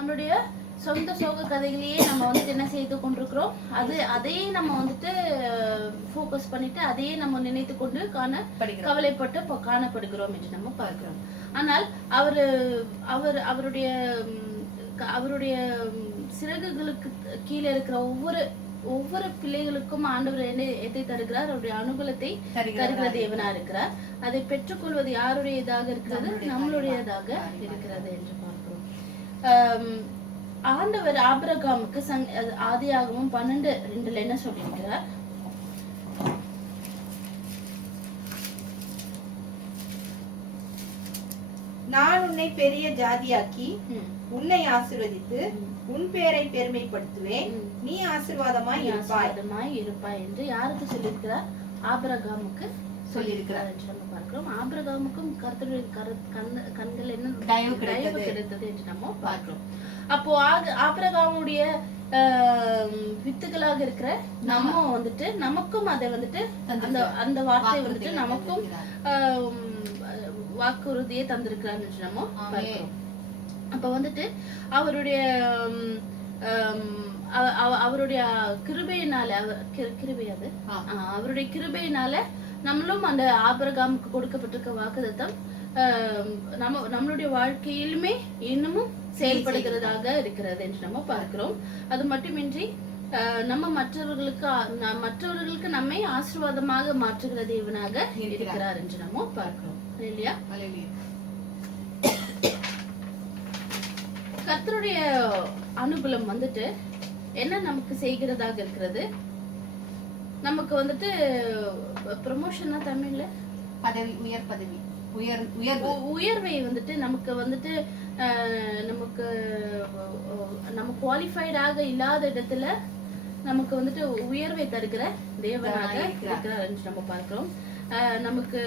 நம்மளுடைய சொந்த சோக கதைகளையே நம்ம வந்துட்டு என்ன செய்து கொண்டிருக்கிறோம். அதையே நம்ம வந்துட்டு ஃபோக்கஸ் பண்ணிட்டு அதையே நம்ம நினைத்து கொண்டு கவலைப்பட்டு காணப்படுகிறோம் என்று நம்ம பார்க்கிறோம். ஆனால் அவருடைய சிறகுகளுக்கு கீழே இருக்கிற ஒவ்வொரு பிள்ளைகளுக்கும் ஆண்டவர் எதை தருகிறார்? அவருடைய அனுகூலத்தை தருகிற தேவனா இருக்கிறார். அதை பெற்றுக்கொள்வது யாருடையதாக இருக்கிறது? நம்மளுடையதாக இருக்கிறது என்று பார்க்கிறோம். ஆண்டவர் ஆபிரகாமுக்கு ஆதியாகமம் 12:2 என்ன சொல்லியிருக்கிறார்? நான் உன்னை பெரிய ஜாதியாக்கி உன்னை ஆசீர்வதித்து உன் பேரை பெருமைப்படுத்துவேன், நீ ஆசீர்வாதமாய் இருப்பாய் என்று யாருக்கு சொல்லியிருக்கிறார்? ஆபிரகாமுக்கு சொல்லியிருக்கிறார் என்று நம்ம பார்க்கிறோம். ஆபிரகாமுக்கும் கர்த்தருடைய கண்கள் என்ன தயவு கிடைத்தது என்று நம்ம பார்க்கிறோம். அப்போ ஆபிரகாமுடைய வித்துகளாக இருக்கிற நம்ம வந்துட்டு நமக்கும் அதை வந்துட்டு அந்த வார்த்தை வந்துட்டு நமக்கும் வாக்குறுதியை தந்திருக்கிறார் என்று நம்ம பார்க்கிறோம். அப்ப வந்துட்டு அவருடைய கிருபையினால அவருடைய கிருபையினால நம்மளும் அந்த ஆபிரகாமுக்கு கொடுக்கப்பட்டிருக்க வாக்குத்தத்தம் நம்மளுடைய வாழ்க்கையிலுமே இன்னமும் செயல்படுகிறதாக இருக்கிறது என்று நம்ம பார்க்கிறோம். அது மட்டுமின்றி நம்ம மற்றவர்களுக்கு நம்மை ஆசீர்வாதமாக மாற்றுகிற தேவனாக இருக்கிறார் என்று நம்ம பார்க்கிறோம் இல்லையா? கர்த்தருடைய அனுகூலம் வந்துட்டு என்ன நமக்கு செய்கிறதாக இருக்கிறது? நமக்கு வந்துட்டு ப்ரமோஷனா தமிழ்ல பதவி, உயர் பதவி, உயர்வை வந்துட்டு நமக்கு வந்துட்டு நம்ம குவாலிஃபைடாக இல்லாத இடத்துல நமக்கு வந்துட்டு உயர்வை தருகிற தேவனாக இருக்கிறார் என்று நம்ம பார்க்கிறோம். நமக்கு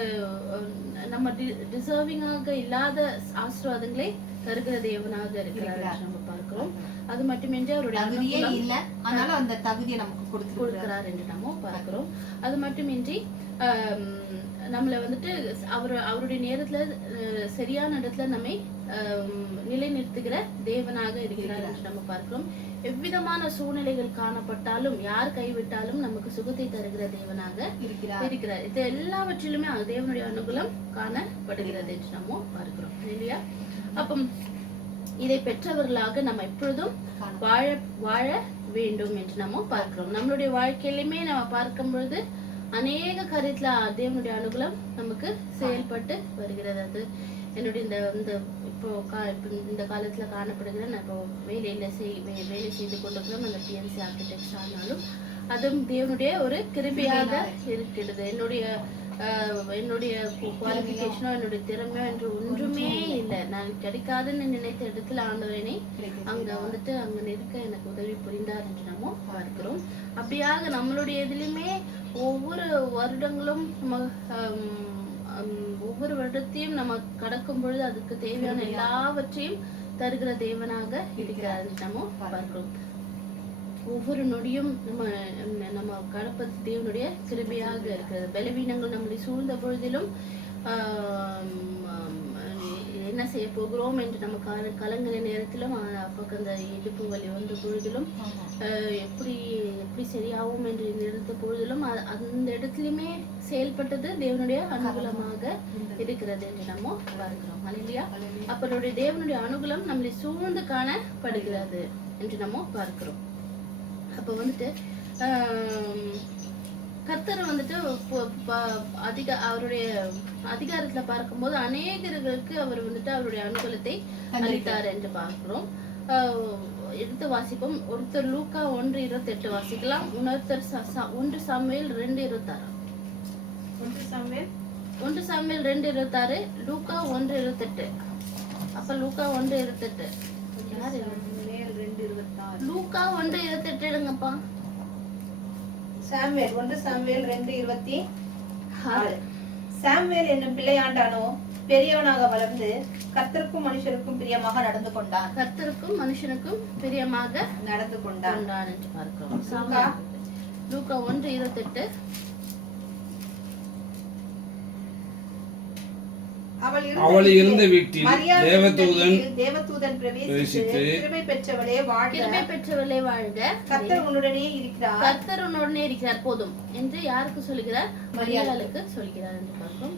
நம்ம டிசர்விங்காக இல்லாத ஆசீர்வாதங்களை தருகிற தேவனாக இருக்கிறார் என்று நம்ம பார்க்கிறோம். அது மட்டுமின்றி அவருடைய தகுதியை நமக்கு கொடுக்கிறார் என்று நம்ம பார்க்கிறோம். அது மட்டுமின்றி நம்மளை வந்துட்டு அவருடைய நேரத்துல சரியான இடத்துல நம்மை நிலைநிறுத்துகிற தேவனாக இருக்கிறார் என்று நம்ம பார்க்கிறோம். எவ்விதமான சூழ்நிலைகள் காணப்பட்டாலும் யார் கைவிட்டாலும் நமக்கு சுகத்தை தருகிற தேவனாக இருக்கிறார். இது எல்லாவற்றிலுமே தேவனுடைய அனுகூலம் காணப்படுகிறது என்று நம்ம பார்க்கிறோம் இல்லையா? அப்போ இதை பெற்றவர்களாக நம்ம எப்பொழுதும் வாழ வேண்டும் என்று நம்ம பார்க்கிறோம். நம்மளுடைய வாழ்க்கையிலுமே நம்ம பார்க்கும் பொழுது அநேக காரியத்துல தேவனுடைய அனுகூலம் நமக்கு செயல்பட்டு வருகிறது. அது என்னுடைய இந்த காலத்துல காணப்படுகிற நான் இப்போ வேலை செய்து கொண்டிருக்கிறோம். அந்த PNC ஆர்கிடெக்ட் ஆனாலும் அதுவும் தேவனுடைய ஒரு கிருபையாக இருக்கிறது. என்னுடைய குவாலிஃபிகேஷனோ என்னுடைய திறமையோ என்று ஒன்றுமே இல்லை. நான் கிடைக்காதுன்னு நினைத்த இடத்துல ஆண்டவரனை அங்க நிற்க எனக்கு உதவி புரிந்தார் என்று நம்ம பார்க்கிறோம். அப்படியாக நம்மளுடைய இதுலயுமே ஒவ்வொரு வருடங்களும் ஒவ்வொரு வருடத்தையும் நம்ம கடக்கும் பொழுது அதுக்கு தேவையான எல்லாவற்றையும் தருகிற தேவனாக இருக்கிறார் என்று நம்ம பார்க்கிறோம். ஒவ்வொரு நொடியும் நம்ம கடப்பது தேவனுடைய கிருபையாக இருக்கிறது. பலவீனங்கள் நம்மளை சூழ்ந்த பொழுதிலும் என்ன செய்ய போகிறோம் என்று நம்ம கலங்கிற நேரத்திலும் அப்பக்கு அந்த இடுப்பு வலி வந்த பொழுதிலும் எப்படி சரியாகும் என்று நிறுத்த பொழுதிலும் அந்த இடத்துலயுமே செயல்பட்டது தேவனுடைய அனுகூலமாக இருக்கிறது என்று நம்ம பார்க்கிறோம் இல்லையா? அப்பனுடைய தேவனுடைய அனுகூலம் நம்மளை சூழ்ந்து காணப்படுகிறது என்று நம்ம பார்க்கிறோம். அப்ப வந்துட்டு கர்த்தர் வந்துட்டு அவருடைய அதிகாரத்துல பார்க்கும்போது அநேகர்களுக்கு அவர் வந்துட்டு அவருடைய அனுகூலத்தை அளித்தார் என்று பார்க்கிறோம். எடுத்து வாசிப்போம். ஒருத்தர் லூக்கா 1:28 வாசிக்கலாம். இன்னொருத்தர் 1 சாமுவேல் 2:26. 1 சாமுவேல் 2:26, லூக்கா 1:28. அப்ப லூக்கா 1:28 லூக்கா 1:28 எடுங்கப்பா. Samuel 1 Samuel 2:26. சாமுவேல் என்னும் பிள்ளையாண்டானோ பெரியவனாக வளர்ந்து கர்த்தருக்கும் மனுஷருக்கும் பிரியமாக நடந்து கொண்டான். கர்த்தருக்கும் மனுஷனுக்கும் பிரியமாக நடந்து கொண்டான் என்று பார்க்கிறோம். லூக்கா 1:28. அவள் இருந்த வீட்டில் மரியாள் தேவதூதன் தேவதூதன் பிரவேசித்து கிருபை பெற்றவளே வாழ்க, கிருபை பெற்றவளே வாழ்க, கர்த்தர் உன்னுடனே இருக்கிறார், கர்த்தர் உன்னுடனே இருக்கிறார் போதும் என்று யாருக்கு சொல்கிறார்? மரியாளுக்கு சொல்கிறார் என்று பார்ப்போம்.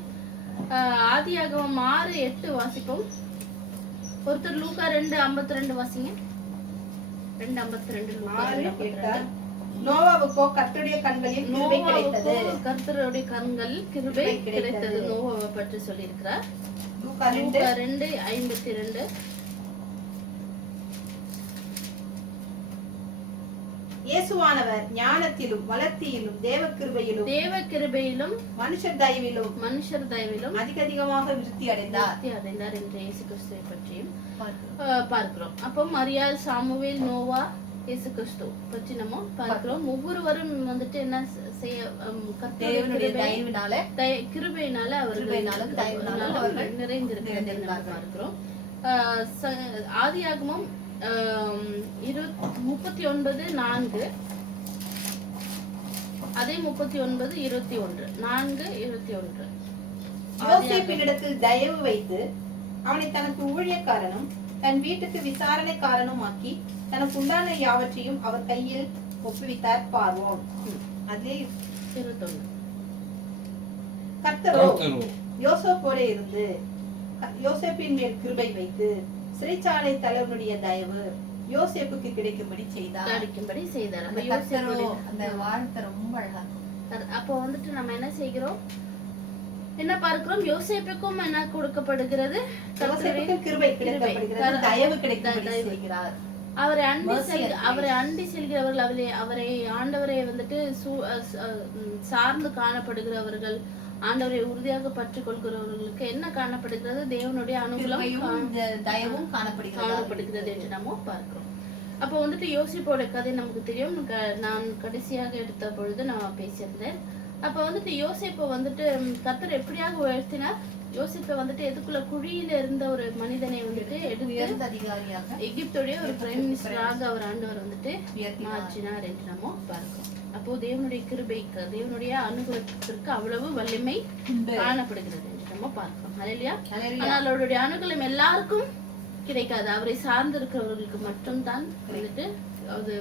ஆதியாகமம் 6:8 வாசிப்போம். ஒருத்தர் லூக்கா 2:52 வாசிங்க. 2:52 லூக்கா 2:52. நோவாவுக்கோ கர்த்தருடைய கண்களில் கிருபை கிடைத்தது. கர்த்தருடைய கண்களில் கிருபை கிடைத்தது நோவாவை பற்றி சொல்லியிருக்கிறார். லூக்கா 2:52. இயேசுவானவர் ஞானத்திலும் வளர்த்தியிலும் தேவ கிருபையிலும் மனுஷர் தயவிலும் அதிகமாக விருத்தி அடைந்தார் என்று இயேசு கிறிஸ்துவை பற்றியும் பார்க்கிறோம். அப்போ மரியாள், சாமுவேல், நோவா, இயேசு கிறிஸ்து பற்றி நம்ம பார்க்கிறோம். ஒவ்வொருவரும் வந்துட்டு என்ன செய்ய கிருபையினால அவர்கள் நிறைந்திருக்கிறது பார்க்கிறோம். ஆதியாகமம் 39:4 அதே 39:21 4:21. யோசேப்பினிடத்தில் தயவு வைத்து அவனை தனக்கு ஊழியக்காரனும் தன் வீட்டுக்கு விசாரணைக்காரனும் ஆக்கி தனக்கு உண்டான யாவற்றையும் அவர் கையில் ஒப்புவித்தார். பார்வோன். அதே 21. கர்த்தரோ யோசேப்போட இருந்து யோசேப்பின் மேல் கிருபை வைத்து சிறைச்சாலை தலைவனுடைய தயவு யோசேப்புக்கு கிடைக்கும்படி செய்தார். அந்த வார்த்தை ரொம்ப அழகா. அப்போ வந்துட்டு நம்ம என்ன செய்கிறோம், என்ன பார்க்கிறோம்? யோசேப்புக்கும் என்ன கொடுக்கப்படுகிறது? கிருபை கிடைக்கப்படுகிறது, தயவு கிடைக்கும்படி செய்கிறார். அவரை அண்டி செல்கிறவர்கள், அவரை ஆண்டவரை வந்துட்டு சார்ந்து காணப்படுகிறவர்கள், ஆண்டவரை உறுதியாக பற்றிக் கொள்கிறவர்களுக்கு என்ன காணப்படுகிறது? தேவனுடைய அனுகூலம் தயவும் காணப்படுகிறது என்று நம்ம பார்க்கிறோம். அப்போ வந்துட்டு யோசிப்போட கதை நமக்கு தெரியும். நான் கடைசியாக எடுத்த பொழுது நான் பேசியிருந்தேன். அப்ப வந்துட்டு யோசிப்பை வந்துட்டு கர்த்தர் எப்படியாக உயர்த்தினார்? யோசிப்பை வந்துட்டு எதுக்குள்ள குழியில இருந்த ஒரு மனிதனை வந்துட்டு எடுத்து அதிகாரியாக எகிப்துடைய ஒரு பிரைம் மினிஸ்டராக அவர் ஆண்டவர் வந்துட்டு மாற்றினார் என்று நம்ம பார்க்கிறோம். அப்போ தேவனுடைய கிருபைக்கு, தேவனுடைய அனுகூலத்திற்கு அவ்வளவு வலிமை காணப்படுகிறது என்று நம்ம பார்க்கிறோம். அல்லேலூயா. ஆனால் அவருடைய அனுகூலம் எல்லாருக்கும் கிடைக்காது. அவரை சார்ந்து இருக்கிறவர்களுக்கு மட்டும் தான் வந்துட்டு அது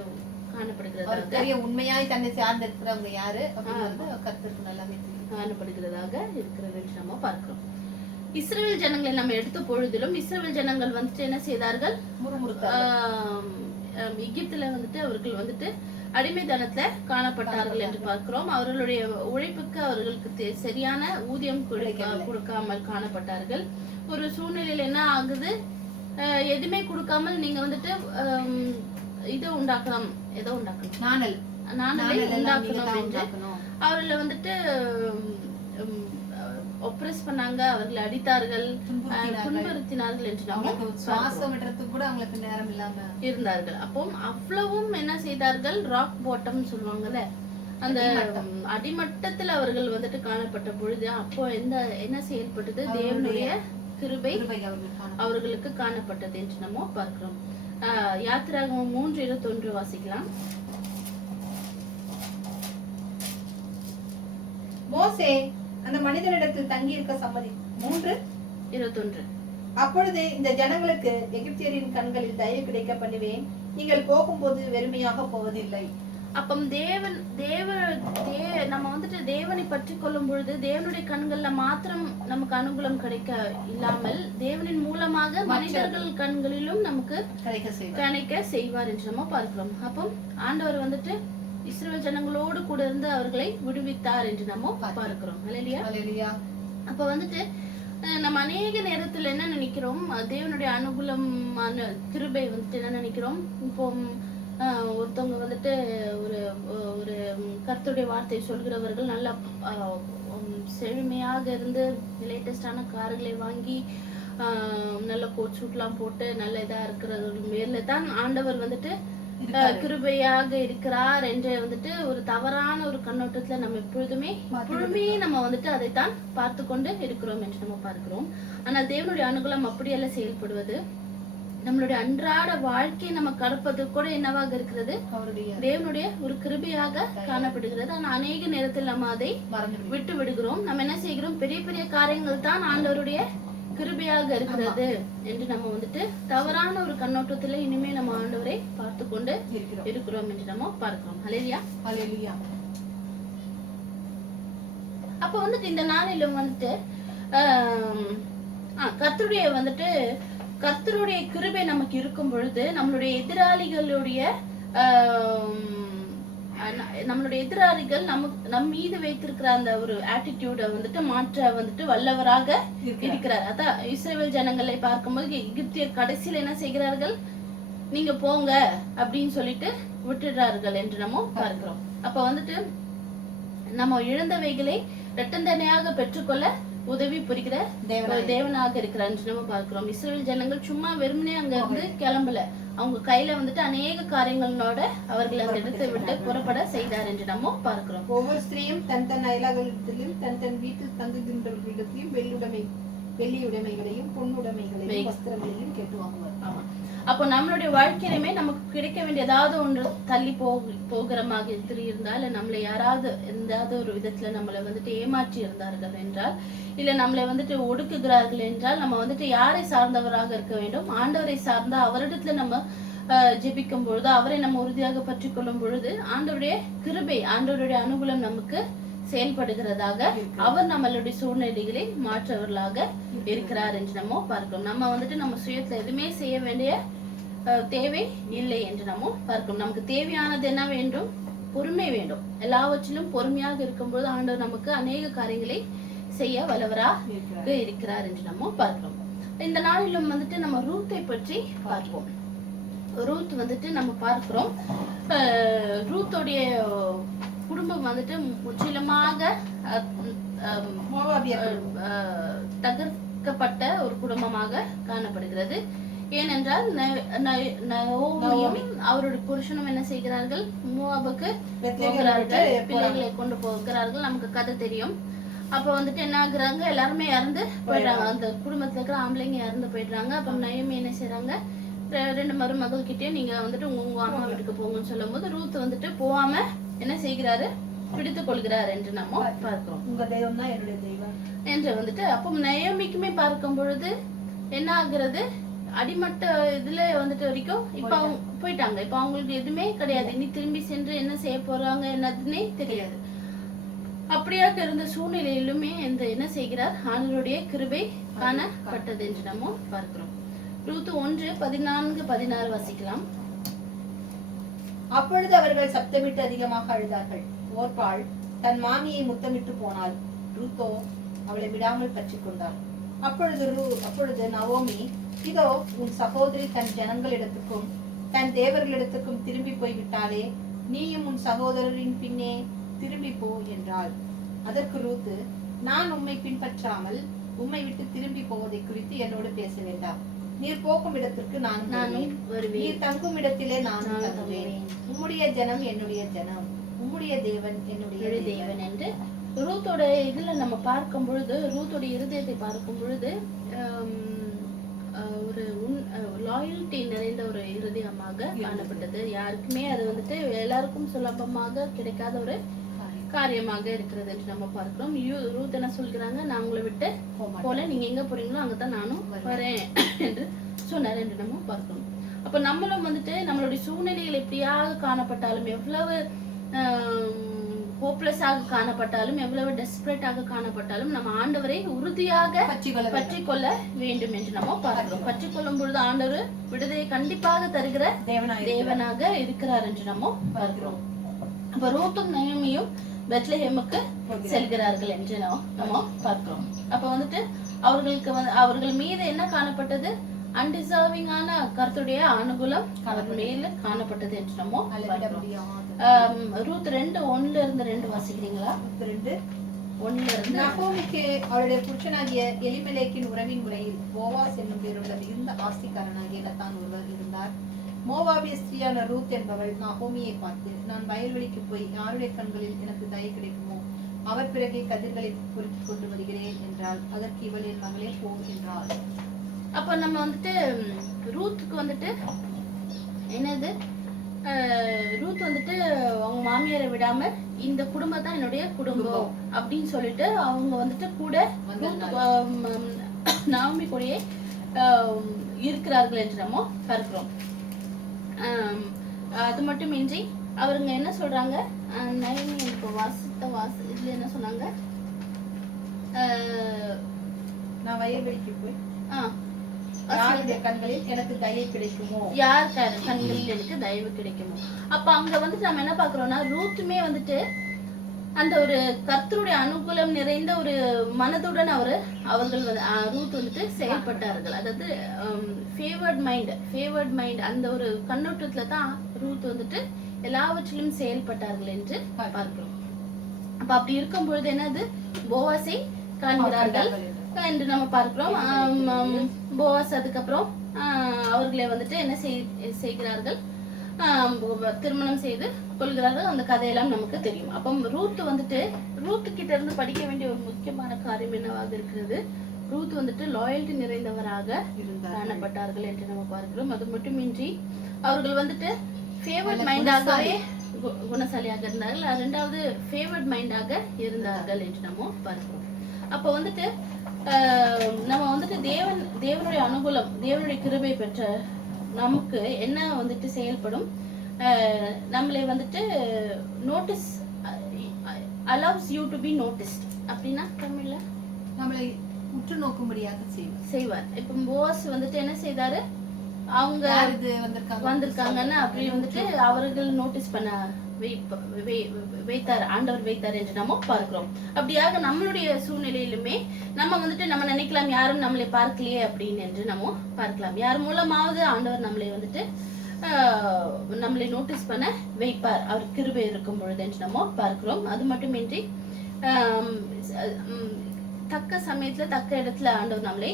காணப்படுகிறது. உண்மையாய் தன்னை சார்ந்து இருக்கிறவங்க யாரு கர்த்தருக்கு நல்லாவே காணப்படுகிறதாக இருக்கிறது என்று நம்ம பார்க்கிறோம். இஸ்ரவேல் ஜனங்களை நம்ம எடுத்த பொழுதிலும் இஸ்ரவேல் ஜனங்கள் வந்துட்டு என்ன செய்தார்கள்? எகிப்துல வந்துட்டு அவர்கள் வந்துட்டு அடிமைத்தனத்துல காணப்பட்டார்கள் என்று பார்க்கிறோம். அவர்களுடைய உழைப்புக்கு அவர்களுக்கு சரியான ஊதியம் கொடுக்காமல் காணப்பட்டார்கள். ஒரு சூழ்நிலையில என்ன ஆகுது? எதுவுமே கொடுக்காமல் நீங்க வந்துட்டு இதை உண்டாக்கலாம், எதோ உண்டாக்கணும், நாணலை உண்டாக்கணும் என்று அவர்களை வந்துட்டு ஒப்ரஸ் பண்ணாங்க, அவர்களை அடித்தார்கள், துன்புறுத்தினார்கள் என்று சுவாசம் விடுறதுக்கு கூட அவங்களுக்கு நேரம் இல்லாம இருந்தார்கள். அப்போ அவ்வளவும் என்ன செய்தார்கள்? ராக் பாட்டம் சொல்லுவாங்கல்ல, அந்த அடிமட்டத்துல அவர்கள் வந்துட்டு காணப்பட்ட பொழுது அப்போ என்ன செயல்பட்டது? தேவனுடைய கிருபை அவர்களுக்கு காணப்பட்டது என்று நம்ம பார்க்கிறோம். யாத்திராகமம் 3:21 வாசிக்கலாம். மோசே அந்த மனிதனிடத்தில் தங்கி இருக்க சம்மதி. 3:21. அப்பொழுது இந்த ஜனங்களுக்கு எகிப்தியரின் கண்களில் தயவு கிடைக்க பண்ணுவேன், நீங்கள் போகும்போது வெறுமையாக போவதில்லை. அப்போ நம்ம வந்துட்டு தேவனை பற்றி கொள்ளும் பொழுது தேவனுடைய கண்கள்ல மாத்திரம் நமக்கு அனுகூலம் கிடைக்க இல்லாமல் தேவனின் மூலமாக மனிதர்கள் கண்களிலும் நமக்கு கிடைக்க செய்வார் என்று நம்ம பார்க்கிறோம். அப்போ ஆண்டவர் வந்துட்டு இஸ்ரவேல் ஜனங்களோடு கூட இருந்து அவர்களை விடுவித்தார் என்று நம்ம பார்க்கிறோம். அல்லேலூயா. அப்ப வந்துட்டு நம்ம அநேக நேரத்துல என்ன நினைக்கிறோம்? தேவனுடைய அனுகூலமான கிருபை வந்துட்டு என்ன நினைக்கிறோம்? இப்போ ஒருத்தவங்க வந்துட்டு ஒரு ஒரு கர்த்தருடைய வார்த்தை சொல்கிறவர்கள் நல்ல செழுமையாக இருந்து லேட்டஸ்டான கார்களை வாங்கி நல்ல கோட் சூட்லாம் போட்டு நல்ல இதா இருக்கிறவர்கள் மேல தான் ஆண்டவர் வந்துட்டு கிருபையாக இருக்கிறார் என்று வந்துட்டு ஒரு தவறான ஒரு கண்ணோட்டத்துல நம்ம எப்பொழுதுமே நம்ம வந்துட்டு அதைத்தான் பார்த்து கொண்டு இருக்கிறோம் என்று நம்ம பார்க்கிறோம். ஆனால் தேவனுடைய அனுகூலம் அப்படியெல்லாம் செயல்படுவது நம்மளுடைய அன்றாட வாழ்க்கையை நம்ம கடப்பது கூட என்னவாக இருக்கிறது? தேவனுடைய ஒரு கிருபையாக காணப்படுகிறது. ஆனா அநேக நேரத்தில் நம்ம அதை விட்டு விடுகிறோம். நம்ம என்ன செய்கிறோம்? பெரிய பெரிய காரியங்கள் தான் ஆண்டவருடைய கிருபையாக இருக்கிறது என்று நம்ம வந்துட்டு தவறான ஒரு கண்ணோட்டத்துல இனிமே நம்ம ஆண்டவரை பார்த்து கொண்டு இருக்கிறோம் என்று நம்ம பார்க்கிறோம். ஹல்லேலூயா. ஹல்லேலூயா. அப்ப வந்துட்டு இந்த நாளிலும் வந்துட்டு கர்த்தருடைய கிருபை நமக்கு இருக்கும் பொழுது நம்மளுடைய எதிராளிகள் நம் மீது வைத்திருக்கிற அந்த ஒரு ஆட்டிடியூட வந்துட்டு மாற்ற வந்துட்டு வல்லவராக இருக்கிறார். அதான் இஸ்ரவேல் ஜனங்களை பார்க்கும்போது எகிப்தியர் கடைசியில் என்ன செய்கிறார்கள், நீங்க போங்க அப்படின்னு சொல்லிட்டு விட்டுடுறார்கள் என்று நம்ம பார்க்கிறோம். அப்ப வந்துட்டு நம்ம இழந்தவைகளை இரட்டந்தனையாக பெற்றுக்கொள்ள உதவி புரிகிற தேவனாக இருக்கிறார் என்று நம்ம பார்க்கிறோம். இஸ்ரவேல் ஜனங்கள் சும்மா வெறுமனே அங்க இருந்து கிளம்பல, அவங்க கையில வந்துட்டு அநேக காரியங்களோட அவர்கள் அந்த இடத்தை விட்டு புறப்பட செய்தார் என்று நம்ம பார்க்கிறோம். ஒவ்வொரு ஸ்திரீயும் தன் தன் அயலாளர்களிடத்திலும் தன் தன் வீட்டில் தங்குகின்றவர்களிடத்திலும் வெள்ளியுடைமைகளையும் பொன்னுடைமைகளையும் வஸ்திரங்களையும் கேட்டு வாங்குவார். ஆமா. அப்போ நம்மளுடைய வாழ்க்கையிலுமே நமக்கு கிடைக்க வேண்டிய ஏதாவது ஒன்று தள்ளி போகிற மாதிரி இருந்தால், இல்ல நம்மளை யாராவது எந்தாவது ஒரு விதத்துல நம்மளை வந்துட்டு ஏமாற்றி இருந்தார்கள் என்றால், இல்ல நம்மளை வந்துட்டு ஒடுக்குகிறார்கள் என்றால், நம்ம வந்துட்டு யாரை சார்ந்தவராக இருக்க வேண்டும்? ஆண்டவரை சார்ந்த அவரிடத்துல நம்ம ஜெபிக்கும் பொழுது, அவரை நம்ம உறுதியாக பற்றி கொள்ளும் பொழுது ஆண்டவருடைய கிருபை, ஆண்டவருடைய அனுகூலம் நமக்கு செயல்படுகிறதாக, அவர் நம்மளுடைய சூழ்நிலைகளை மாற்றவர்களாக இருக்கிறார் என்று நம்ம பார்க்கிறோம். நம்ம வந்துட்டு நம்ம சுயத்துல எதுவுமே செய்ய வேண்டிய தேவை இல்லை என்று நம்ம பார்க்கிறோம். நமக்கு தேவையானது என்ன வேண்டும்? பொறுமை வேண்டும். எல்லாவற்றிலும் பொறுமையாக இருக்கும்போது ஆண்டவர் நமக்கு அநேக காரியங்களை செய்ய வல்லவராக இருக்கிறார் என்று நம்ம பார்க்கிறோம். இந்த நாளிலும் வந்துட்டு நம்ம ரூத்தை பற்றி பார்ப்போம். ரூத் வந்துட்டு நம்ம பார்க்கிறோம், ரூத்தோடைய குடும்பம் வந்துட்டு முற்றிலுமாக தகர்க்கப்பட்ட ஒரு குடும்பமாக காணப்படுகிறது. ஏனென்றால் நயோமியும் அவருடைய புருஷனும் என்ன செய்கிறார்கள்? மோவாபுக்கு போகிறார்கள், பிள்ளைகளை கொண்டு போகிறார்கள். நமக்கு கதை தெரியும். அப்ப வந்துட்டு என்ன ஆகுறாங்க, எல்லாருமே இறந்து போயிடுறாங்க. அந்த குடும்பத்துல இருக்கிற ஆம்பளைங்க இறந்து போயிடுறாங்க. அப்ப நயோமி என்ன செய்யறாங்க, 2 மருமகள் கிட்டே நீங்க வந்துட்டு உங்க அம்மா வீட்டுக்கு போங்கன்னு சொல்லும் போது ரூத் வந்துட்டு போகாம என்ன செய்கிறாரு, பிடித்துக் கொள்கிறார் என்று நம்ம பார்க்கிறோம். உங்க தெய்வம் தான் என்னுடைய தெய்வம் என்று வந்துட்டு அப்போ நயோமிக்குமே பார்க்கும் பொழுது என்ன ஆகுறது, அடிமட்ட இதுல வந்துட்டு வரைக்கும் இப்ப அவங்க போயிட்டாங்க. இப்ப அவங்களுக்கு எதுவுமே கிடையாது. இனி திரும்பி சென்று என்ன செய்ய போறாங்க என்னதுன்னே தெரியாது. அப்படியாக இருந்த சூழ்நிலையிலுமே என்ன செய்கிறார், ஆண்டவருடைய கிருபை காணப்பட்டது என்று நம்ம பார்க்கிறோம். ரூத் 1:14-16 வாசிக்கலாம். அப்பொழுது அவர்கள் சப்தமிட்டு அதிகமாக அழுதார்கள். ஓர்பாள் தன் மாமியை முத்தமிட்டு போனாள். ரூத்தோ அவளை விடாமல் பற்றி கொண்டாள். அப்பொழுது நவோமி, இதோ உன் சகோதரி தன் ஜனங்களிடத்துக்கும் தன் தேவர்களிடத்துக்கும் திரும்பி போய்விட்டாளே, நீயும் உன் சகோதரரின் பின்னே திரும்பி போ என்றாள். அதற்கு ரூத்து, நான் உம்மை பின்பற்றாமல் உம்மை விட்டு திரும்பி போவதை குறித்து என்னோடு பேச வேண்டாம். நீர் போகும் இடத்திற்கு நானும் வருவேன். நீர் தங்கும் இடத்திலே நானும் தங்குவேன். உம்முடைய ஜனம் என்னுடைய ஜனம், உம்முடைய தேவன் என்னுடைய தேவன் என்று ரூத்தோட இதுல நம்ம பார்க்கும் பொழுது, ரூத்தோட இருதயத்தை பார்க்கும் பொழுது ஒரு லாயல்ட்டி நிறைந்த ஒரு இருதயமாக காணப்பட்டது. யாருக்குமே அது வந்துட்டு எல்லாருக்கும் சுலபமாக கிடைக்காத ஒரு காரியமாக இருக்கிறது என்று நம்ம பார்க்கிறோம். ரூத் என்ன சொல்கிறாங்க, நான் உங்களை விட்டு போல, நீங்க எங்க போறீங்களோ அங்கதான் நானும் வரேன் என்று சொன்னார் என்று நம்ம பார்க்கிறோம். அப்ப நம்மளும் வந்துட்டு நம்மளுடைய சூழ்நிலைகள் எப்படியாக காணப்பட்டாலும், எவ்வளவு ஹோப்லெஸ்ஸாக காணப்பட்டாலும், எவ்வளவு டெஸ்பரேட்டாக காணப்பட்டாலும், நம்ம ஆண்டவரை உறுதியாக பற்றி கொள்ள வேண்டும் என்று நம்ம பார்க்கிறோம். பற்றி கொள்ளும் பொழுது ஆண்டவர் விடுதலை கண்டிப்பாக தருகிற தேவனாக இருக்கிறார் என்று நம்ம பார்க்கிறோம். அப்ப ரூத்தும் நயோமியும் பெத்லஹேமுக்கு செல்கிறார்கள் என்று நம்ம பார்க்கிறோம். அப்ப வந்துட்டு அவர்கள் மீது என்ன காணப்பட்டது, அன்டிசர்விங்கான கர்த்தருடைய அனுகூலம் அவர் மேல காணப்பட்டது என்று நம்ம பார்க்கிறோம். ரூத் 2:1-2 வாசிக்கிறீங்களா? 2:1 நகோமிக்கு அவருடைய புருஷனாகிய எலிமெலேக்கின் உறவின் முறையில் போவாஸ் என்னும் பேருள்ள மிகுந்த ஆஸ்திக்காரனாகிய நத்தான் ஒருவர் இருந்தார். மோவாபிய ஸ்திரீயான ரூத் என்பவள் நகோமியை பார்த்து, நான் வயல்வெளிக்கு போய் யாருடைய கண்களில் எனக்கு தயை கிடைக்குமோ அவர் பிறகே கதிர்களை பொறுக்கி கொண்டு வருகிறேன் என்றாள். அதற்கு இவள், என் மகளே போ என்றாள். அப்ப நம்ம வந்துட்டு ரூத்துக்கு வந்துட்டு என்னது, ரூத் வந்துட்டு அவங்க மாமியாரை விடாம இந்த குடும்பம் தான் என்னுடைய குடும்பம் அப்படின்னு சொல்லிட்டு அவங்க வந்துட்டு கூட நாமி கூடயே இருக்கிறார்கள் என்று நம்ம பார்க்கிறோம். அது மட்டுமின்றி அவருங்க என்ன சொல்றாங்க, நயமி எனக்கு இதுல என்ன சொன்னாங்க, நான் வயல்வெளிக்கு போய் யாருடைய கண்களில் எனக்கு தயவு கிடைக்குமோ, யார் கண்களில் எனக்கு தயவு கிடைக்குமோ. அப்ப அங்க வந்துட்டு நம்ம என்ன பாக்குறோம்னா, ரூத்துமே வந்துட்டு அந்த ஒரு கர்த்தருடைய அனுகூலம் நிறைந்த ஒரு மனதுடன் அவர்கள் ரூத் வந்துட்டு செயல்பட்டார்கள். அதாவது ஃபேவர்ட் மைண்ட் அந்த ஒரு கண்ணோட்டத்துல தான் ரூத் வந்துட்டு எல்லாவற்றிலும் செயல்பட்டார்கள் என்று பார்க்கிறோம். அப்ப அப்படி இருக்கும் பொழுது என்னது, போவாசை காண்கிறார்கள் என்று நம்ம பார்க்கிறோம். போவாஸ் அதுக்கப்புறம் அவர்களை வந்துட்டு என்ன செய்கிறார்கள், திருமணம் செய்து கொள்கிறார்கள். அந்த கதையெல்லாம் நமக்கு தெரியும். அப்போ ரூத்து கிட்ட இருந்து படிக்க வேண்டிய ஒரு முக்கியமான காரியம் என்னவாக இருக்கிறது, ரூத் வந்துட்டு லாயல்டி நிறைந்தவராக காணப்பட்டார்கள் என்று நம்ம பார்க்கிறோம். அது மட்டுமின்றி அவர்கள் வந்துட்டு ஃபேவர்ட் மைண்டாகவே குணசாலியாக இருந்தார்கள். இரண்டாவது ஃபேவர்ட் மைண்டாக இருந்தார்கள் என்று நம்ம பார்க்கிறோம். அப்போ வந்துட்டு நம்ம வந்துட்டு தேவனுடைய அனுகூலம், தேவனுடைய கிருபை பெற்ற நமக்கு என்ன வந்துட்டு செயல்படும், நம்மளை வந்துட்டு notice allows you to be noticed. அப்படின்னா தமிழ்ல நம்மளை உற்று நோக்கும்படியாக செய்வார். இப்போ போஸ் வந்துட்டு என்ன செய்தாரு, அவங்க வந்திருக்காங்கன்னு அப்படி வந்துட்டு அவர்கள் நோட்டீஸ் பண்ண வைத்தார், ஆண்டவர் வைத்தார் என்று நம்ம பார்க்கிறோம். அப்படியாக நம்மளுடைய சூழ்நிலையிலுமே நம்ம வந்துட்டு நம்ம நினைக்கலாம், யாரும் நம்மளை பார்க்கலையே அப்படின்னு என்று நம்ம பார்க்கலாம். யார் மூலமாவது ஆண்டவர் நம்மளை வந்துட்டு நம்மளை நோட்டீஸ் பண்ண வைப்பார், அவர் கிருபை இருக்கும் பொழுது என்று நம்ம பார்க்கிறோம். அது மட்டுமின்றி தக்க சமயத்துல தக்க இடத்துல ஆண்டவர் நம்மளை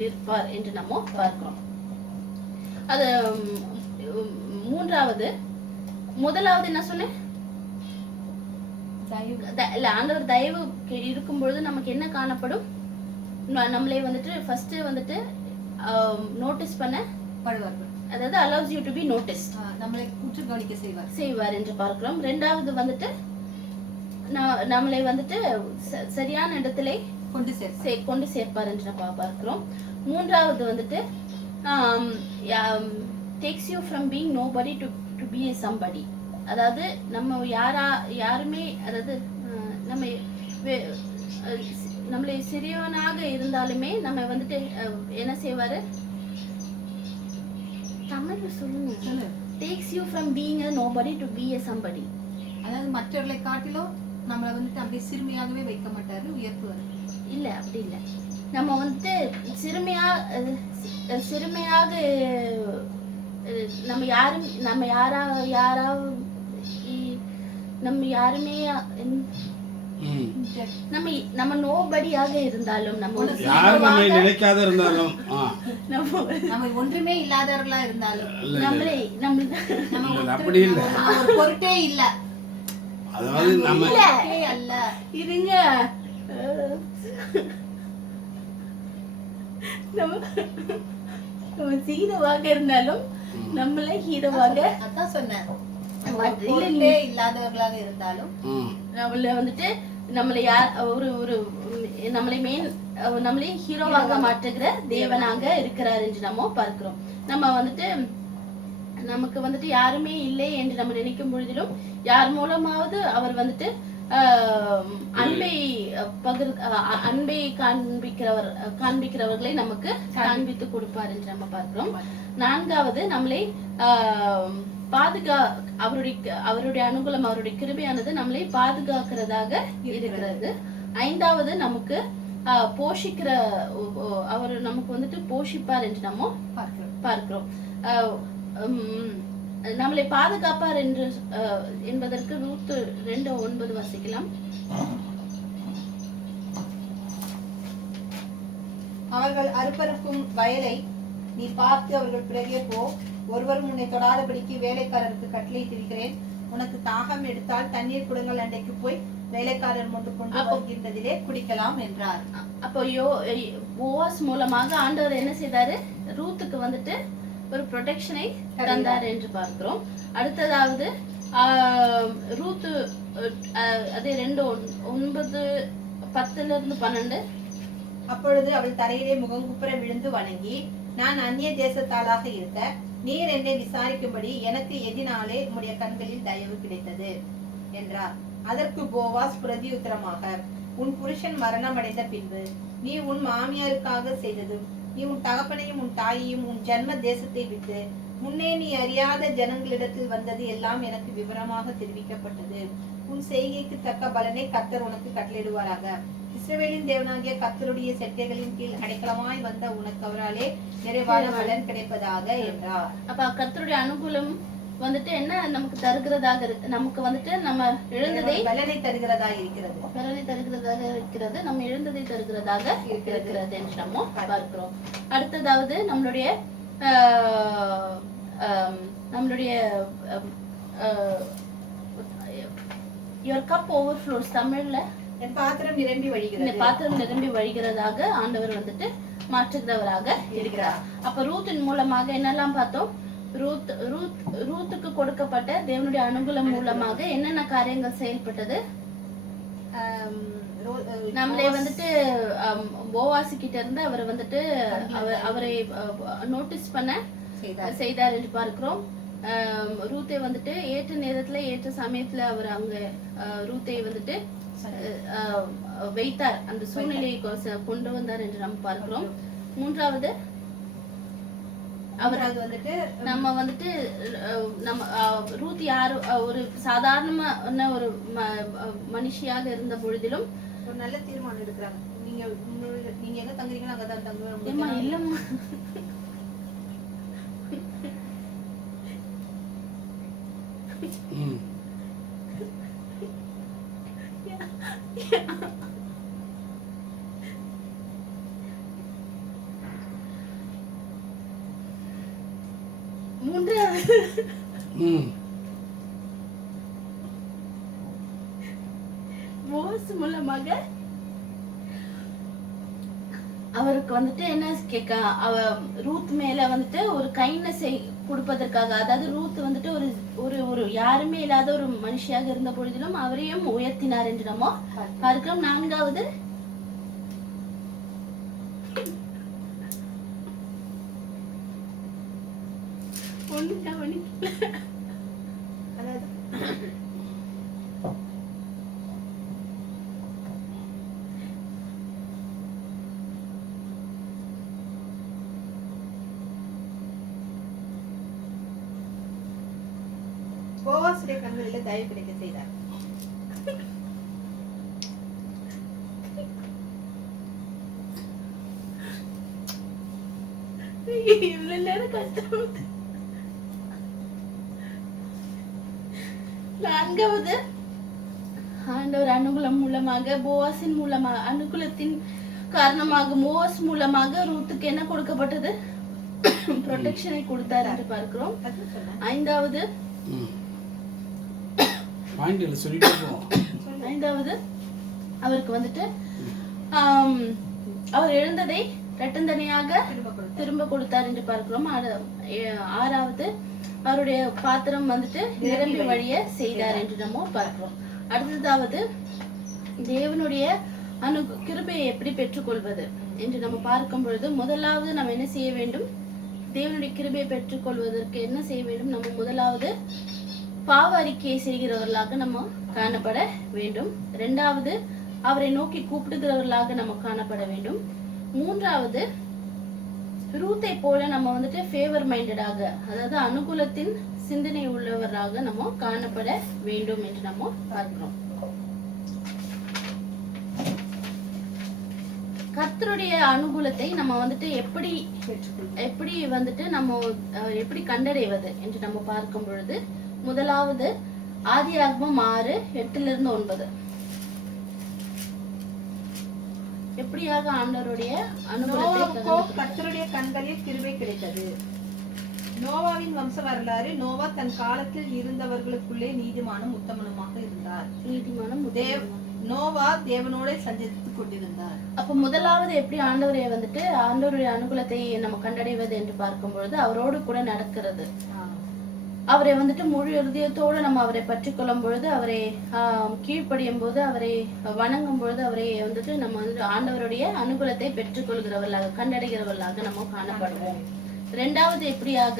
நிற்பார் என்று நம்ம பார்க்கிறோம். அது முதலாவது என்ன சொன்னேன், ஆண்டவர் தயவு இருக்கும் பொழுது நமக்கு என்ன காணப்படும், நம்மளே வந்துட்டு ஃபர்ஸ்ட் வந்துட்டு நோட்டீஸ் பண்ண படுவார்கள். அதாவது allows you to be noticed, நம்மளை உற்று கவனிக்க செய்வார் என்று பார்க்கிறோம். ரெண்டாவது வந்துட்டு நம்மளை வந்துட்டு சரியான இடத்திலே கொண்டு சேர்ப்பார் என்று நம்ம பார்க்கிறோம். மூன்றாவது வந்துட்டு takes you from being nobody to be a somebody. அதாவது நம்ம யாருமே, அதாவது நம்மளை சிறியவனாக இருந்தாலுமே நம்ம வந்துட்டு என்ன செய்வாரு, தமிழ்ல சொல்லுங்க, takes you from being a nobody to be a somebody. அதாவது மற்றவர்களை காட்டிலும் நம்மளை வந்துட்டு அப்படியே சிறுமையாகவே வைக்க மாட்டாரு, உயர்த்துவாரு. இல்ல அப்படி இல்ல, நம்ம வந்துட்டு சிறுமையாக நம்ம யாருமே நம்ம நோபடியாக இருந்தாலும், நம்ம நினைக்காத இருந்தாலும், நம்ம ஒன்றுமே இல்லாதவர்களா இருந்தாலும், நம்ம அப்படி இல்ல, பொருட்டே இல்ல, அதாவது நம்ம அல்ல இருங்க, நம்ம ஹீரோவாக இருந்தாலும் நம்மளே ஹீரோவாக, அதான் சொன்னேன், இல்லாதவர்களாக இருந்தாலும் நம்மள வந்துட்டு நம்மளை நம்மளே ஹீரோவாக மாற்றுகிற தேவனாக இருக்கிறார் என்று நம்ம பார்க்கிறோம். நம்ம வந்துட்டு நமக்கு வந்துட்டு யாருமே இல்லை என்று நம்ம நினைக்கும் பொழுதிலும் யார் மூலமாவது அவர் வந்துட்டு அன்பை காண்பிக்கிறவர்களை நமக்கு காண்பித்து கொடுப்பார் என்று நம்ம பார்க்கிறோம். நான்காவது நம்மளை அவருடைய அனுகூலம், அவருடைய கிருபையானது நம்மளை பாதுகாக்கிறதாக இருக்கிறது. ஐந்தாவது நமக்கு போஷிக்கிற, அவர் நமக்கு வந்துட்டு போஷிப்பார் என்று நம்ம பார்க்கிறோம். நம்மளை பாதுகாப்பார் என்று என்பதற்கு ரூத் 2:9 வாசிக்கலாம். அவர்கள் அறுப்பறுக்கும் வயலை நீ பார்த்து அவர்கள் பிறகே போ, ஒருவரும் உன்னை தொடாதபடிக்கு வேலைக்காரருக்கு கட்டளையிட்டிருக்கிறேன். உனக்கு தாகம் எடுத்தால் தண்ணீர் குடங்கள் அண்டைக்கு போய் வேலைக்காரர் கொண்டு போகின்றதிலே குடிக்கலாம் என்றார். அப்போ போவாஸ் மூலமாக ஆண்டவர் என்ன செய்தாரு, ரூத்துக்கு வந்துட்டு ஒரு ப்ரொடெக்ஷனை தந்தார் என்று பார்க்கிறோம். அடுத்ததாவது ரூத்து அதே 2:9, 10-12 அப்பொழுது அவள் தரையிலே முகங்குப்புற விழுந்து வணங்கி, நான் அந்நிய தேசத்தாளாக இருக்க நீர் என்னை விசாரிக்கும்படி எனக்கு எதினாலே உம்முடைய கண்களில் தயவு கிடைத்தது என்றார். அதற்கு போவாஸ் பிரதியுத்தரமாக, உன் புருஷன் மரணம் அடைந்த பின்பு நீ உன் மாமியாருக்காக செய்ததும், நீ உன் தகப்பனையும் உன் தாயையும் உன் ஜன்ம தேசத்தை விட்டு முன்னே நீ அறியாத ஜனங்களிடத்தில் வந்தது எல்லாம் எனக்கு விவரமாக தெரிவிக்கப்பட்டது. உன் செய்கைக்கு தக்க பலனை கர்த்தர் உனக்கு கட்டளையிடுவாராக. இஸ்ரவேலின் தேவனாகிய கர்த்தருடைய செட்டைகளின் கீழ் அடைக்கலமாய் வந்த உனக்கு அவராலே நிறைவான பலன் கிடைப்பதாக என்றார். அப்ப கர்த்தருடைய அனுகூலம் வந்துட்டு என்ன நமக்கு தருகிறதாக இருக்கு, நமக்கு வந்துட்டு நம்ம எழுந்ததை பலனை தருகிறதா இருக்கிறது, பலனை தருகிறதாக இருக்கிறது, நம்ம எழுந்ததை தருகிறதாக இருக்கிறது என்று நம்ம பார்க்கிறோம். அடுத்ததாவது நம்மளுடைய your cup overflows தமிழ்ல என் பாத்திரம் நிரம்பி வழிகிறது, பாத்திரம் நிரம்பி வழிகிறதாக ஆண்டவர் வந்துட்டு மாற்றுகிறவராக இருக்கிறார். அப்ப ரூத்தின் மூலமாக என்னெல்லாம் பார்த்தோம்? ரூத்துக்கு கொடுக்கப்பட்ட தேவனுடைய அனுகூலம் மூலமாக என்னென்ன காரியங்கள் செயல்பட்டது? நம்மளே வந்துட்டு போவாசி கிட்ட இருந்து அவர் வந்துட்டு அவரை நோட்டீஸ் பண்ண செய்தார் என்று பார்க்கிறோம். ரூத்தை வந்துட்டு ஏற்ற நேரத்துல ஏற்ற சமயத்துல அவர் அங்க ரூத்தை வந்துட்டு வைத்தார், அந்த சூழ்நிலையை கொண்டு வந்தார் என்று நம்ம பார்க்கிறோம். மூன்றாவது அவர் வந்துட்டு நம்ம வந்துட்டு நம்ம ரூத் யாரு ஒரு சாதாரணமான ஒரு மனுஷியாக இருந்த பொழுதிலும் ஒரு நல்ல தீர்மானம் எடுக்கிறாங்க. நீங்க எங்க தங்குறீங்களோ அங்கதான் தங்குவேன். இல்லம்மா, மூன்றாவது போஸ் மூலமாக அவருக்கு வந்துட்டு என்ன கேட்க, அவ ரூத் மேல வந்துட்டு ஒரு கைண்ட்னஸ் கொடுப்பதற்காக, அதாவது ரூத் வந்துட்டு ஒரு ஒரு ஒரு யாருமே இல்லாத ஒரு மனுஷியாக இருந்த பொழுதிலும் அவரையும் உயர்த்தினார் என்று நம்ம பார்க்கிறோம். நான்காவது போவாசுடைய கண்களில் தயவு கிடைக்க செய்தார். இவ்வளவு நேரம் கஷ்டம். நான்காவது ஆண்டவர் அனுகூலம் மூலமாக போவாசின் மூலமாக அனுகூலத்தின் காரணமாக போவாஸ் மூலமாக ரூத்துக்கு என்ன கொடுக்கப்பட்டது? ப்ரொடெக்ஷனை கொடுத்தார் என்று பார்க்கிறோம். ஐந்தாவது அவருக்கு வந்துட்டு அவர் எழுந்ததை இரட்டந்தனையாக திரும்ப கொடுத்தார் என்று பார்க்கிறோம். ஆறாவது அவருடைய பாத்திரம் வந்துட்டு நிரம்பி வழிய செய்தார் என்று நம்ம பார்க்கிறோம். அடுத்ததாவது தேவனுடைய கிருபையை எப்படி பெற்றுக்கொள்வது என்று நம்ம பார்க்கும் பொழுது முதலாவது நம்ம என்ன செய்ய வேண்டும்? தேவனுடைய கிருபையை பெற்றுக்கொள்வதற்கு என்ன செய்ய வேண்டும்? நம்ம முதலாவது பாவ அறிக்கையை செய்கிறவர்களாக நம்ம காணப்பட வேண்டும். இரண்டாவது அவரை நோக்கி கூப்பிடுகிறவர்களாக நம்ம காணப்பட வேண்டும். மூன்றாவது ரூத்தை போல நம்ம வந்துட்டு ஃபேவர் மைண்டடாக, அதாவது அனுகூலத்தின் சிந்தனை உள்ளவராக நம்ம காணப்பட வேண்டும் என்று நம்ம பார்க்கிறோம். கர்த்தருடைய அனுகூலத்தை நம்ம வந்துட்டு எப்படி வந்துட்டு நம்ம எப்படி கண்டடைவது என்று நம்ம பார்க்கும் பொழுது முதலாவது ஆதியாகமம் 6:8-9 எப்படியாக ஆண்டவருடைய அனுகூலத்தை கர்த்தருடைய கண்களில் கிருபை கிடைத்தது. நோவாவின் வம்ச வரலாறு. நோவா தன் காலத்தில் இருந்தவர்களுக்குள்ளே நீதிமானும் உத்தமனுமாக இருந்தார். நோவா தேவனோட சஞ்சரித்துக் கொண்டிருந்தார். அப்ப முதலாவது எப்படி ஆண்டவருடைய அனுகூலத்தை நம்ம கண்டடைவது என்று பார்க்கும் பொழுது அவரோடு கூட நடக்கிறது. அவரை வந்துட்டு முழு இருதயத்தோடு நம்ம அவரை பற்றி கொள்ளும் பொழுது, அவரை கீழ்ப்படியும் போது, அவரை வணங்கும் பொழுது, அவரை வந்துட்டு நம்ம வந்து ஆண்டவருடைய அனுகூலத்தை பெற்றுக்கொள்கிறவர்களாக கண்டடைகிறவர்களாக நம்ம காணப்படுவோம். இரண்டாவது எப்படியாக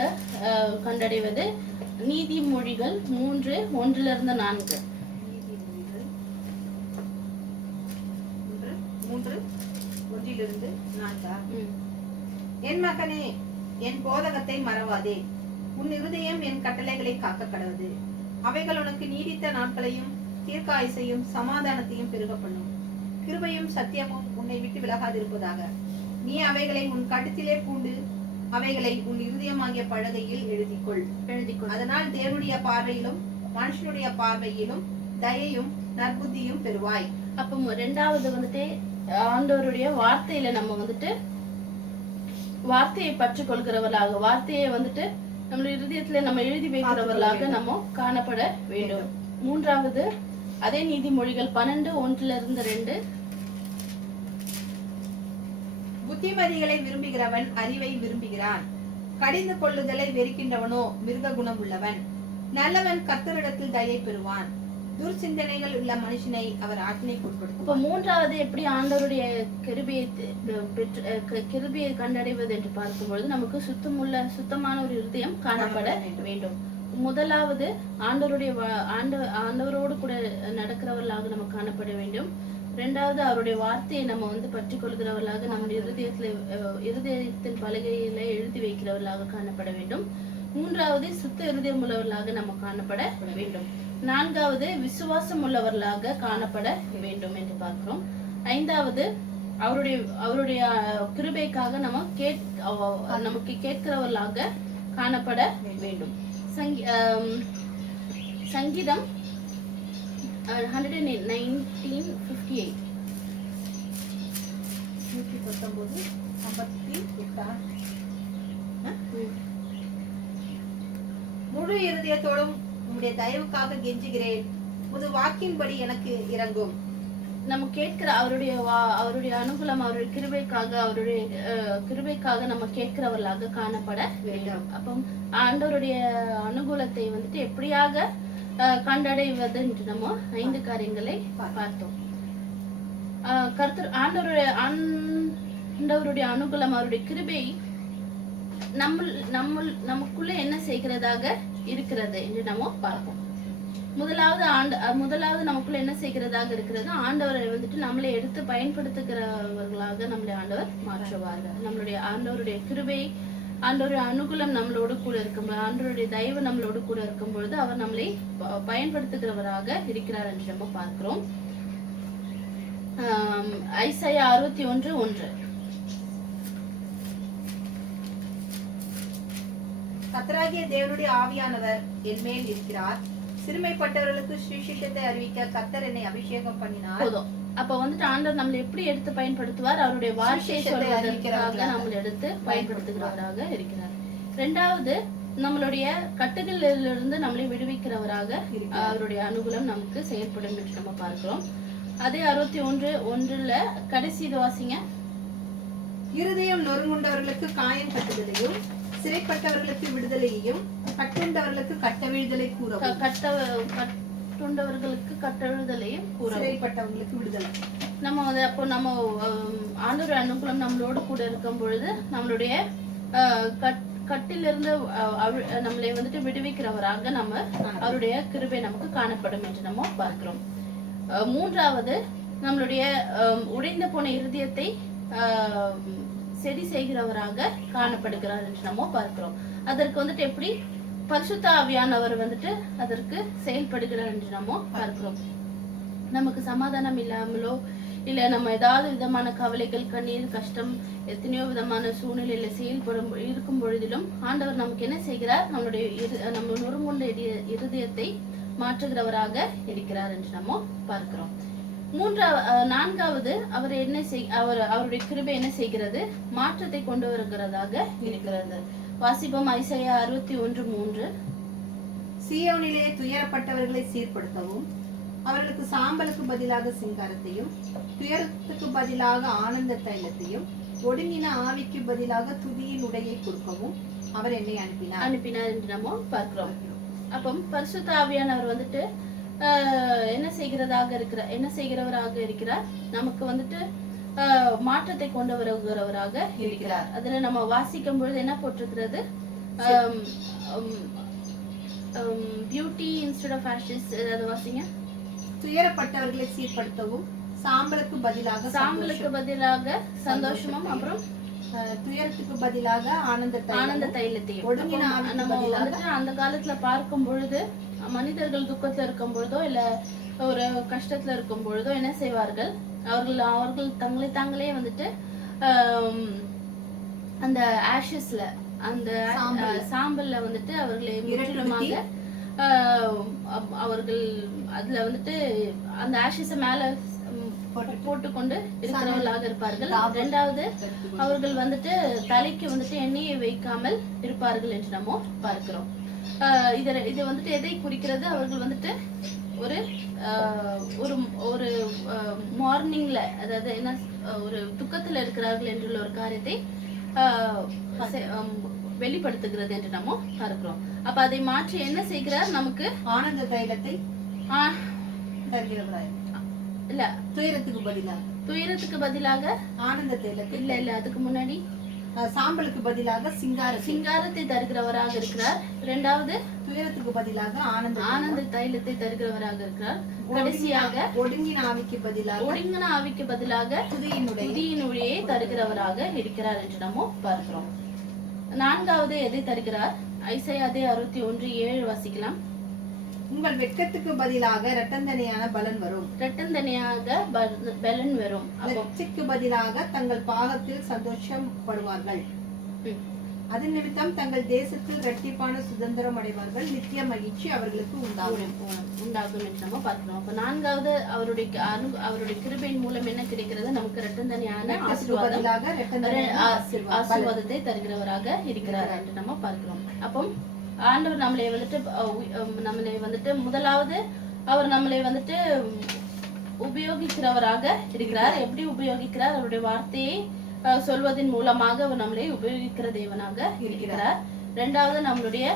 கண்டடைவது? நீதிமொழிகள் 3:1-4. நீதிமொழிகள் 3:1-4. என் மகனே, என் போதகத்தை மறவாதே. உன் இருதயம் என் கட்டளைகளை காக்க கடவுது. அவைகள் உனக்கு நீடித்த நாட்களையும் தீர்க்காயுசையும் சமாதானத்தையும் பெருக பண்ணும். கிருபையும் சத்தியமும் உன்னை விட்டு விலகாதிருப்பதாக. நீ அவைகளை உன் கழுத்திலே பூண்டு அவைகளை உன் இருதயமாகிய பலகையில் எழுதிக்கொள். அதனால் தேவனுடைய பார்வையிலும் மனுஷனுடைய பார்வையிலும் தயையும் நற்புத்தியும் பெறுவாய். அப்போ ரெண்டாவது வந்துட்டு ஆண்டவருடைய வார்த்தையில நம்ம வந்துட்டு வார்த்தையை பற்றி கொள்கிறவர்களாக, வார்த்தையை வந்துட்டு நம்ம இருதயத்துல நம்ம எழுதி வைக்கிறவர்களாக நம்ம காணப்பட வேண்டும். மூன்றாவது அதே நீதிமொழிகள் 12:1-2. புத்திமதிகளை விரும்புகிறவன் அறிவை விரும்புகிறான். கடிந்து கொள்ளுதலை வெறுக்கின்றவனோ மிருக குணம் உள்ளவன். நல்லவன் கர்த்தரிடத்தில் தயை பெறுவான். துர்சிந்தனைகள் உள்ள மனுஷனை அவர் ஆக்கினைக்குட்படுத்துவார். இப்ப மூன்றாவது எப்படி ஆண்டவருடைய கிருபையை கண்டடைவது என்று பார்க்கும்பொழுது நமக்கு சுத்தமான ஒரு இருதயம் காணப்பட வேண்டும். முதலாவது ஆண்டவரோடு கூட நடக்கிறவர்களாக நம்ம காணப்பட வேண்டும். இரண்டாவது அவருடைய வார்த்தையை நம்ம வந்து பற்றி கொள்கிறவர்களாக நம்முடைய இருதயத்தின் பலகையில எழுதி வைக்கிறவர்களாக காணப்பட வேண்டும். மூன்றாவது சுத்த இருதயம் உள்ளவர்களாக நம்ம காணப்பட வேண்டும். நான்காவது விசுவாசம் உள்ளவர்களாக காணப்பட வேண்டும் என்று பார்க்கிறோம். ஐந்தாவது அவருடைய கிருபைக்காக நமக்கு கேட்கிறவர்களாக காணப்பட வேண்டும். சங்கீதம் 119:58. 119:58. முழு இருதயத்தோடும் உம்முடைய தயவுக்காக கெஞ்சுகிறேன். உமது வாக்கின்படி எனக்கு இறங்கும். நம்ம கேட்கிற அவருடைய அனுகூலம், அவருடைய கிருபைக்காக நம்ம கேட்கிறவர்களாக காணப்பட வேண்டும். அப்போ ஆண்டவருடைய அனுகூலத்தை வந்துட்டு எப்படியாக கண்டடைவது என்று நம்ம 5 காரியங்களை பார்த்தோம். ஆண்டவருடைய அனுகூலம், அவருடைய கிருபை நமக்குள்ள என்ன செய்கிறதாக இருக்கிறது என்று நம்ம பார்ப்போம். முதலாவது நமக்குள்ள என்ன செய்கிறதாக இருக்கிறது? ஆண்டவரை வந்துட்டு நம்மளை எடுத்து பயன்படுத்துகிறவர்களாக நம்மளை ஆண்டவர் மாற்றுவார்கள். நம்மளுடைய ஆண்டவருடைய கிருபை, ஆண்டவருடைய அனுகூலம் நம்மளோடு கூட இருக்கும், ஆண்டவருடைய தயவு நம்மளோடு கூட இருக்கும் பொழுது அவர் நம்மளை பயன்படுத்துகிறவராக இருக்கிறார் என்று நம்ம பார்க்கிறோம். ஐசாயா 61:1. கர்த்தராகிய தேவனுடைய ஆவியானவர் என் மேல் இருக்கிறார். சிறுமைப்பட்டவர்களுக்கு சுவிசேஷத்தை அறிவிக்க கர்த்தர் என்னை அபிஷேகம் பண்ணினார். போதும். அப்ப வந்துட்டு ஆண்டவர் நம்மளை எப்படி எடுத்து பயன்படுத்துவார்? அவருடைய வார்த்தையை சொல்வதற்காக நம்மளை எடுத்து பயன்படுத்துகிறவராக இருக்கிறார். இரண்டாவது, நம்மளுடைய கட்டுகளிலிருந்து நம்மளை விடுவிக்கிறவராக அவருடைய அனுகூலம் நமக்கு செயல்படும் என்று நம்ம பார்க்கிறோம். அதே 61:1 கடைசி இது வாசிங்க. இருதயம் நொறுங்குண்டவர்களுக்கு காயம் கட்டுதலையும் சிறைப்பட்டவர்களுக்கு விடுதலையையும் கட்டுண்டவர்களுக்கு கட்டவிழ்தலை கூறவும். கட்டுண்டவர்களுக்கு கட்டவிழ்தலையும் கூறவும், சிறைப்பட்டவர்களுக்கு விடுதலை. நம்ம அப்போ நம்ம ஆண்டவர் அனுகூலம் நம்மளோடு கூட இருக்கும் பொழுது நம்மளுடைய கட்டிலிருந்து நம்மளை வந்துட்டு விடுவிக்கிறவராக நம்ம அவருடைய கிருபை நமக்கு காணப்படும் என்று நம்ம பார்க்கிறோம். மூன்றாவது, நம்மளுடைய உடைந்து போன இருதயத்தை சரி செய்கிறவராக காணப்படுகிறார் என்று நம்ம பார்க்கிறோம். அதற்கு வந்துட்டு எப்படி பரிசுத்த ஆவியானவர் வந்துட்டு அதற்கு செயல்படுகிறார் என்று நம்ம பார்க்கிறோம். நமக்கு சமாதானம் இல்லாமலோ இல்ல நம்ம ஏதாவது விதமான கவலைகள், கண்ணீர், கஷ்டம், எத்தனையோ விதமான சூழ்நிலையில செயல்படும் இருக்கும் பொழுதிலும் ஆண்டவர் நமக்கு என்ன செய்கிறார்? நம்ம நொறுங்குண்ட இருதயத்தை மாற்றுகிறவராக இருக்கிறார் என்று நம்ம பார்க்கிறோம். நான்காவது, அவருடைய கிருபை என்ன செய்கிறது? மாற்றத்தை கொண்டு வருகிறதாக இருக்கிறது. வாசிப்போம். ஐசாயா 61:3. சீயோனிலே துயரப்பட்டவர்களை சீர்படுத்தவும், அவர்களுக்கு சாம்பலுக்கு பதிலாக சிங்காரத்தையும், துயரத்துக்கு பதிலாக ஆனந்த தைலத்தையும், ஒடுங்கின ஆவிக்கு பதிலாக துதியின் உடையை கொடுக்கவும், அவர் என்னை அனுப்பினார் அனுப்பினார் என்று நம்ம பார்க்கிறோம். அப்போ பரிசுத்த ஆவியானவர் வந்துட்டு என்ன செய்கிறவராக இருக்கிறார், நமக்கு வந்துட்டு மாற்றத்தை கொண்டு வருகிறவராக இருக்கிறார். அதுல நம்ம வாசிக்கும் பொழுது என்ன போட்டிருக்கிறது, பியூட்டி இன்ஸ்டெட் ஆஃப் ஆஷஸ். அதை வாசிங்க. துயரப்பட்டவர்களை சீர்படுத்தவும் சாம்பலுக்கு பதிலாக சந்தோஷமும், அப்புறம் துயரத்துக்கு பதிலாக ஆனந்த தைலத்தையும். நம்ம வந்துட்டு அந்த காலத்துல பார்க்கும் பொழுது மனிதர்கள் துக்கத்துல இருக்கும் பொழுதோ இல்ல ஒரு கஷ்டத்துல இருக்கும் பொழுதோ என்ன செய்வார்கள், அவர்கள் தாங்களே வந்துட்டு அந்த ஆஷஸ்ல, அந்த சாம்பல்ல வந்துட்டு அவர்களை முற்றிலுமாக அவர்கள் அதுல வந்துட்டு அந்த ஆஷஸ மேல போட்டுக்கொண்டு இருக்கிறவர்களாக இருப்பார்கள். இரண்டாவது, அவர்கள் வந்துட்டு தலைக்கு வந்துட்டு எண்ணெயை வைக்காமல் இருப்பார்கள் என்று நம்ம பார்க்கிறோம். இது வந்துட்டு எதை குறிக்கிறது, அவர்கள் வந்துட்டு ஒரு ஒரு மார்னிங்ல, அதாவது என்ன, ஒரு துக்கத்துல இருக்கிறார்கள் என்றுள்ள ஒரு காரியத்தை வெளிப்படுத்துகிறது என்று நம்ம பார்க்கிறோம். அப்ப அதை மாற்றி என்ன செய்கிறார், நமக்கு ஆனந்த தைலத்தை தருகிறவராய். இல்ல, துயரத்துக்கு பதிலாக ஆனந்த தைலத்தை, இல்ல அதுக்கு முன்னாடி சாம்பலுக்கு பதிலாக சிங்காரத்தை தருகிறவராக இருக்கிறார். இரண்டாவது, துயரத்துக்கு பதிலாக ஆனந்த தைலத்தை தருகிறவராக இருக்கிறார். கடைசியாக ஒடுங்கின ஆவிக்கு பதிலாக துதியின் ஒளியை தருகிறவராக இருக்கிறார் என்று நம்ம பார்க்கிறோம். நான்காவது எதை தருகிறார், ஐசையா 61:7 வாசிக்கலாம். உங்கள் வெட்கத்துக்கு பதிலாக இரட்டந்தனையான பலன் வரும். லட்சிக்கு பதிலாக தங்கள் பாகத்தில் சந்தோஷப்படுவார்கள். அது நிமித்தம் தங்கள் தேசத்தில் இரட்டிப்பான சுதந்திரம் அடைவார்கள். நித்திய மகிழ்ச்சி அவர்களுக்கு உண்டாகும் என்று நம்ம பார்க்கிறோம். அப்ப நான்காவது, அவருடைய கிருபையின் மூலம் என்ன கிடைக்கிறது, நமக்கு இரட்டந்தனையான ஆசீர்வாதத்தை தருகிறவராக இருக்கிறார் என்று நம்ம பார்க்கிறோம். அப்போ ஆண்டவர் நம்மளை வந்துட்டு முதலாவது அவர் நம்மளை வந்துட்டு உபயோகிக்கிறவராக இருக்கிறார். எப்படி உபயோகிக்கிறார், அவருடைய வார்த்தையை சொல்வதன் மூலமாக அவர் நம்மளை உபயோகிக்கிற தேவனாக இருக்கிறார். இரண்டாவது, நம்மளுடைய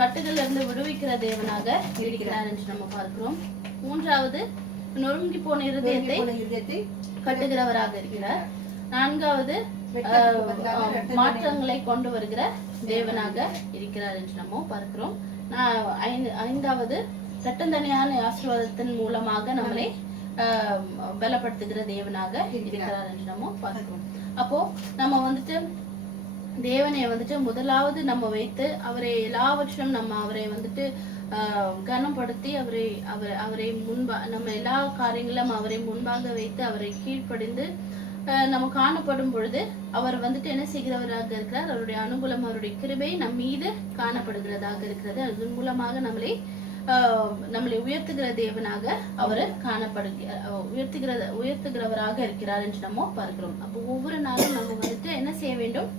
கட்டுகள் இருந்து விடுவிக்கிற தேவனாக இருக்கிறார் என்று நம்ம பார்க்கிறோம். மூன்றாவது, நொறுங்கி போன இருதயத்தை கட்டுகிறவராக இருக்கிறார். நான்காவது, மாற்றங்களை கொண்டு வருகிற தேவனாக இருக்கிறார் என்று நம்ம பார்க்கிறோம். ஐந்தாவது, இரட்டந்தனையான ஆசீர்வாதத்தின் மூலமாக நம்மளை பலப்படுத்துகிற தேவனாக இருக்கிறார் என்று நம்ம பார்க்கிறோம். அப்போ நம்ம வந்துட்டு தேவனை வந்துட்டு முதலாவது நம்ம வைத்து அவரை எல்லாவற்றிலும் நம்ம அவரை வந்துட்டு கனப்படுத்தி அவரை நம்ம எல்லா காரியங்களும் அவரை முன்பாக வைத்து அவரை கீழ்ப்படிந்து நம்ம காணப்படும் பொழுது அவர் வந்துட்டு என்ன செய்கிறவராக இருக்கிறார், அவருடைய அனுகூலம், அவருடைய கிருபை நம் மீது காணப்படுகிறதாக இருக்கிறது. அதன் மூலமாக நம்மளை உயர்த்துகிற தேவனாக அவர் உயர்த்துகிறவராக இருக்கிறார் என்று நம்ம பார்க்கிறோம். அப்போ ஒவ்வொரு நாளும் நம்ம வந்துட்டு என்ன செய்ய வேண்டும்,